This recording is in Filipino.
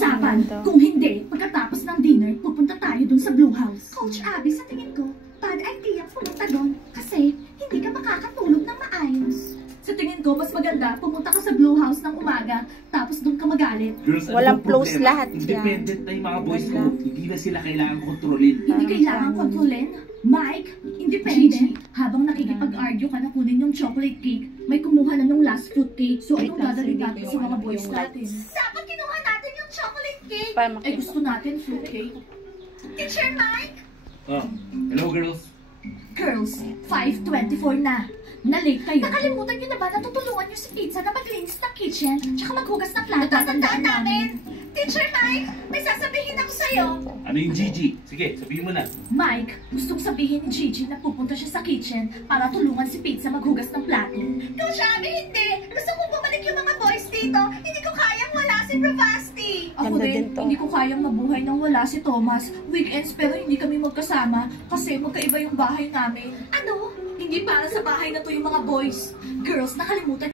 usapan. Kung hindi, pagkatapos ng dinner, pupunta tayo dun sa Blue House. Coach Abby, sa tingin ko, bad idea pumunta dun. Kasi, hindi ka makakatulog ng maayos. Sa tingin ko, mas maganda, pumunta ka sa Blue House ng umaga, tapos dun ka magalit. Girls, Walang close problema? lahat yan. Independent na yung mga boys ko. Hindi na sila kailangan kontrolin. Hindi kailangan kontrolin. Mike, independent. Habang nakikipag-argue ka na kunin yung chocolate cake, may kumuha na nung last fruit cake. So, anong dadalhin natin sa mga boys natin? Dapat kinuha natin yung chocolate cake. Eh, gusto natin fruit cake. Teacher Mike! Oh, hello girls. Girls, 5:24 na. Na-late kayo. Nakalimutan nyo na ba na tutulungan nyo si Pizza na maglinis ng kitchen tsaka maghugas ng plato? Natatandaan namin. Teacher Mike, may sasabihin ako sa'yo. Ano yung Gigi? Sige, sabihin mo na. Mike, gustong sabihin ni Gigi na pupunta siya sa kitchen para tulungan si Pizza maghugas ng plato. Coach Abby, hindi. Gusto kong bumalik yung mga boys dito. Hindi ko kayang wala si Bravasti. Ako Ganda din, din to. hindi ko kayang mabuhay nang wala si Thomas. Weekends pero hindi kami magkasama kasi magkaiba yung bahay namin. Ano? Hindi para sa bahay na to yung mga boys. Girls, nakalimutan